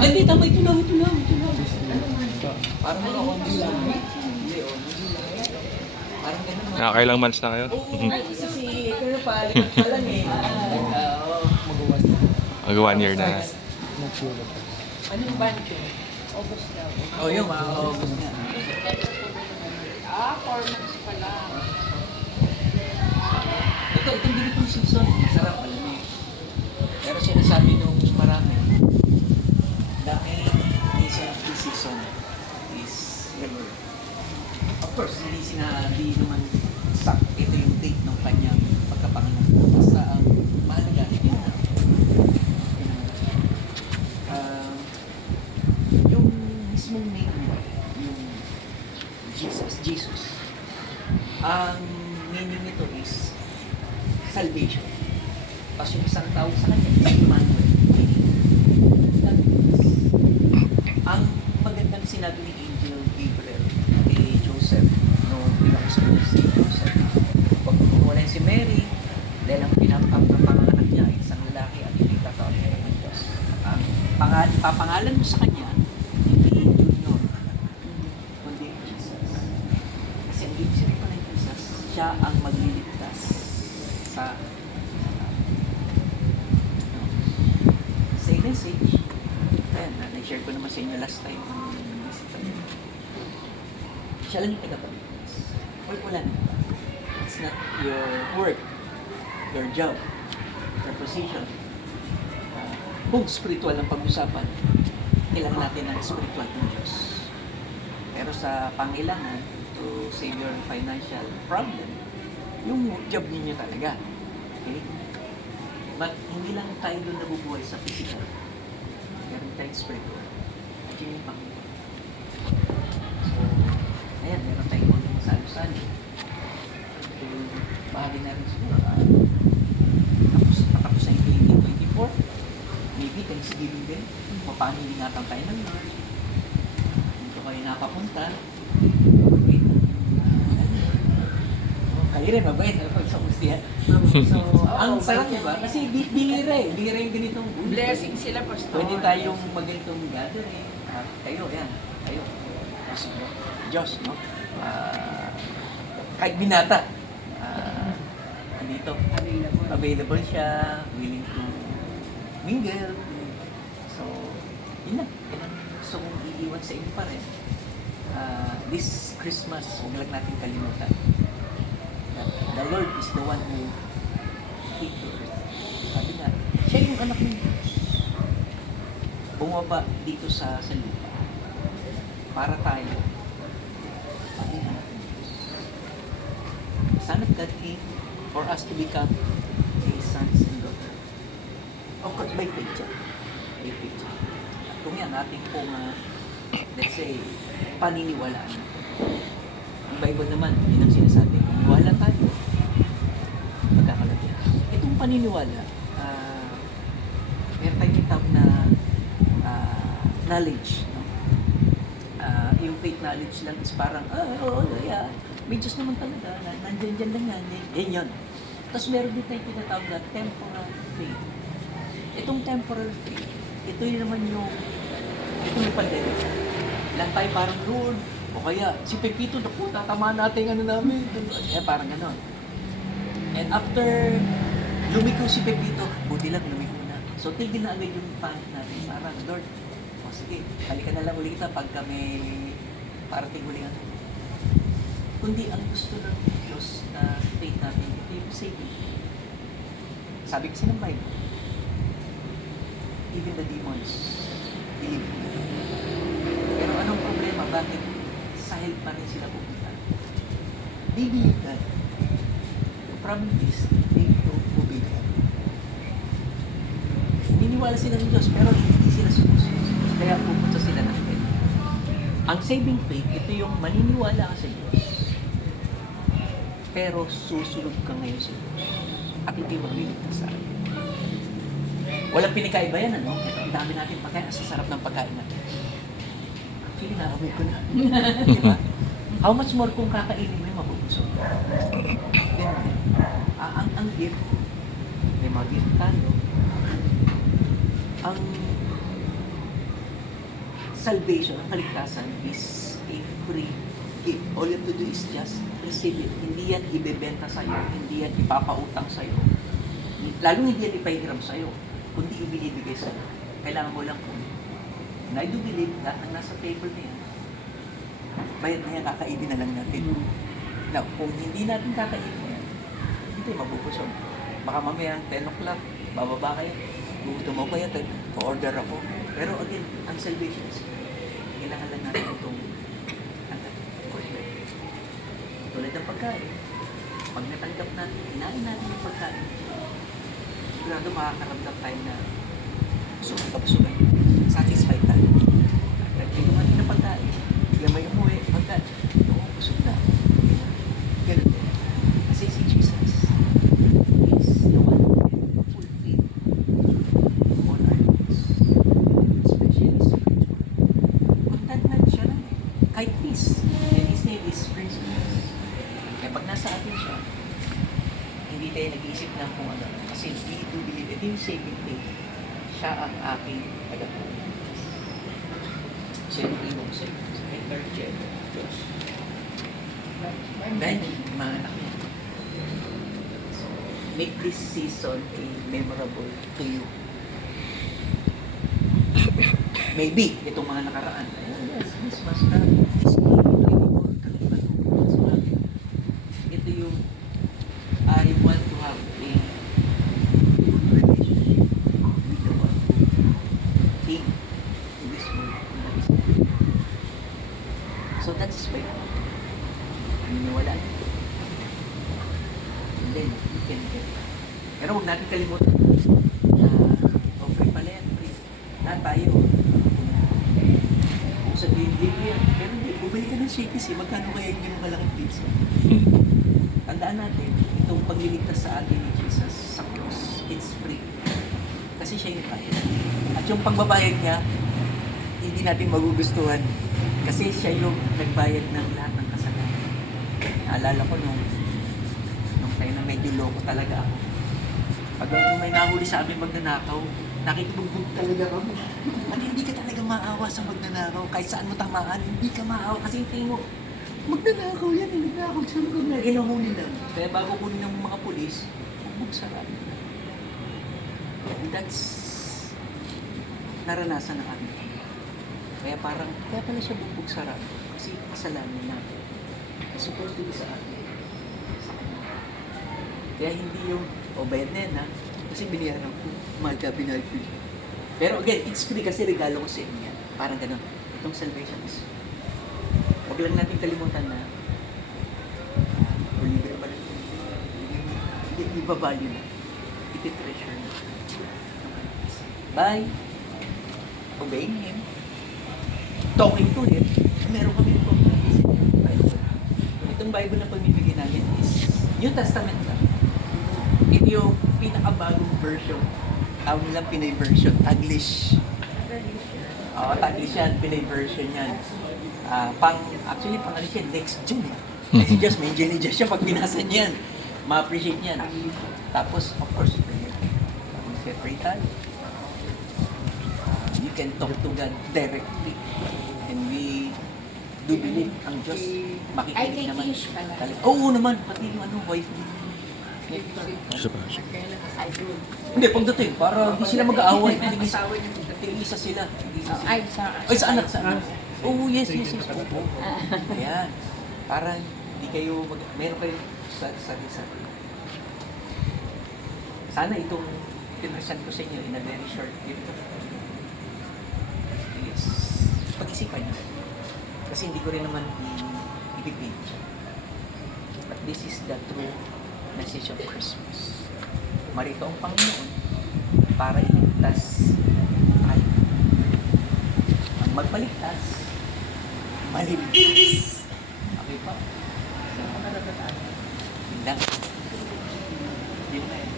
Ay, hindi, tama, ito lang. Parang mga kondis lang. Hindi, oh. Parang ganun. Nakakailang months na kayo? Ay, kasi si Kuya Palik pa lang eh. Magawas na. Mag 1 year na. Anong ban ko? August daw. Oh, yung mga August nga. 4 months pa lang. Itong ganitong season, sarap alam eh. Pero sinasabi nung marami, dami reason of this season is river. Of course, hindi sinabi naman ito yung date ng kanyang pagkapanganak. Basta ang mahalaga, yun na. Yung mismong name mo, yung Jesus. Ang meaning nito is salvation. Tapos yung isang tawag sa kanya is Emmanuel. Ang magandang sinabi ni Angel Gabriel kay Joseph nung pinakasunod si Joseph. Pag wala si Mary, dahil ang pinapangalanak niya ay isang lalaki at hindi tatawag niya ng Diyos. Ang papangalan mo sa kanya, hindi Junior, kundi Jesus. Kasi ang ibig sabihin pa ng Jesus, siya ang magliligtas sa message. Ayan, na-share ko naman sa inyo last time. Siya lang yung tagapagligtas. Wala naman. It's not your work, your job, your position. Kung spiritual ang pag-usapan, kailangan natin ng spiritual ng Diyos. Pero sa pangailangan, to save your financial problem, yung job ninyo talaga. Okay? But hindi lang tayo doon nabubuhay sa physical. Meron tayong spiritual. At yun yung Panginoon. So, ayan, meron tayong mga salo-salo. So, bahagi na rin siguro. Patapos na yung 2024. Maybe, Thanksgiving din. Paano ingatan tayo ng Lord. Dito kayo napapunta. Kayo rin, mabait. So, ang sarap diba? Kasi bihira yung ganitong Blessing sila, Pastor. pwede tayong magganitong gathering. Kayo, yan. Kayo. Diyos, no? Kahit binata. Dito. Available siya. Willing to mingle. So, yun na. Yan ang gusto kong iiwan sa inyo pa rin. This Christmas, huwag lang natin kalimutan. The Lord is the one who came to earth. Sabi nga, siya yung anak ng Diyos. Bumaba dito sa lupa. Para tayo. Maging anak ng Diyos. Son of God came for us to become His sons and daughters. Of course, by faith siya. By faith siya. At kung yan, ating pong, let's say, paniniwalaan. Ang Bible naman, yun ang sinasabi. Kung wala tayo, magkakalagyan. Itong paniniwala, meron tayong tawag na knowledge. No? Yung faith knowledge lang is parang, yeah, may Diyos naman talaga, nandiyan lang yan, yan yun. Tapos meron din tayong tinatawag na temporal faith. Itong temporal faith, ito yun naman yung pandemic. Lang tayo parang Lord, o kaya si Pepito, naku, tatamaan natin ano namin. Parang gano'n. And after lumiko si Pepito, buti lang lumiko na. So tigil na agad yung panic natin. Parang, Lord, sige, balikan na lang ulit kita pag kami parating ulit ano. Kundi ang gusto ng Diyos na faith natin, ito yung saving. Sabi kasi ng Bible, even the demons believe. Pero anong problema? Bakit sa help pa rin sila pupunta? They believe that. The problem is, they don't obey God. Niniwala sila ng Diyos, pero hindi sila sumusunod. Kaya pupunta sila ng help. Ang saving faith, ito yung maniniwala ka sa Diyos, pero susunod ka ngayon sa Diyos at hindi magliligtas sa akin. Walang pinakaiba yan, ano? Ito, ang dami natin pagkain. Ang sasarap ng pagkain natin. Actually, naamoy ko na. Diba? How much more kung kakainin mo yung mabubusog? Ganun. Ang gift, may mga gift tayo. salvation, ang kaligtasan is a free gift. All you have to do is just receive it. Hindi yan ibebenta sa'yo, hindi yan ipapautang sa'yo. Lalo hindi yan ipahiram sa'yo, kundi ibinibigay sa'yo. Kailangan mo lang kung and I do believe lahat ng nasa paper na yan, bayad na yan, kakainin na lang natin. Now, kung hindi natin kakainin yan, hindi tayo mabubusog. Baka mamaya 10 o'clock, bababa kayo, gusto mo kaya, order ako. Pero again, ang salvation is, kailangan lang natin itong tulad ng pagkain. Pag natanggap natin, kinain natin yung pagkain, sigurado makakaramdam tayo na kabusugan. Satisfied tayo. Nagpili natin ng pagkain. Hindi may umuwi, pagkain. Oo, busog na. Ganun din. Kasi si Jesus is the one who can fulfill all our needs. Especially spiritual. Contentment siya lang eh. Kahit peace. And his name is Prince of Peace. Kaya pag nasa atin siya, hindi tayo nag-iisip ng kung ano. Kasi we do believe, ito yung saving faith. Siya ang aking tagapagligtas. Siya yung ibong sa third Diyos. Dahil mga anak niya. So, make this season a memorable to you. Maybe, itong mga nakaraan. This was not this ito yung I want to have a good relationship with the one King in this world. So that's why naniniwala niyo. And then you can get that. Pero huwag natin kalimutan na free pala yan, free. Na tayo. Kung sabihin, libre yan. Pero hindi, bumili ka ng Shakey's eh. Magkano kaya yung ganun kalaking pizza? Tandaan natin, itong pagliligtas sa atin ni Jesus sa cross, it's free. Kasi siya yung bayad. At yung pagbabayad niya, hindi natin magugustuhan. Kasi siya yung nagbayad ng lahat ng kasalanan. Naalala ko nung time na medyo loko talaga ako. Pag may nahuli sa amin magnanakaw, nakikibugbog talaga kami. At hindi ka talaga maawa sa magnanakaw. Kahit saan mo tamaan, hindi ka maawa. Kasi tingin mo, magnanakaw yan, nagnanakaw. Sabi ko na, hinahuli lang. Kaya bago kunin ng mga pulis, bugbog sarap. And that's naranasan na kami. Kaya parang, kaya pala siya bugbog sarap. Kasi kasalanan natin. Supposed to be sa atin. Sa kanya. Kaya hindi yung, bayad na yan ha. Kasi biniyaran ko, mahal ka, binayad ko. Pero again, it's free kasi regalo ko sa inyo yan. Parang ganun. Itong salvation is, huwag lang natin kalimutan na, libre pa rin. Hindi ibabalyo na. Iti-treasure na. By obeying Him, talking to Him, meron kami ito. Itong Bible na pamibigyan namin is New Testament na. Ito yung pinakabagong version. Tawag nilang Pinay version, Taglish. Taglish yan, Pinay version yan. Actually, pang ano siya, next June eh. Kasi just, may Jenny just siya pag binasa niyan. Ma-appreciate niyan. Tapos, of course, siya pray tayo. You can talk to God directly. And we do believe ang Diyos makikinig naman. Oo naman, pati yung wife niya. Hindi, pagdating, para hindi sila mag-aaway. Tig-isa sila. Ay, sa anak. Oh, yes. Oo. Ayan. Para hindi kayo, meron kayo sa isa. Sana itong pinresent ko sa inyo in a very short period of time. Yes. Pag-isipan nyo. Kasi hindi ko rin naman i-page. But this is the true message of Christmas. Marito ang Panginoon para iligtas tayo. Ang magpaligtas, maliligtas.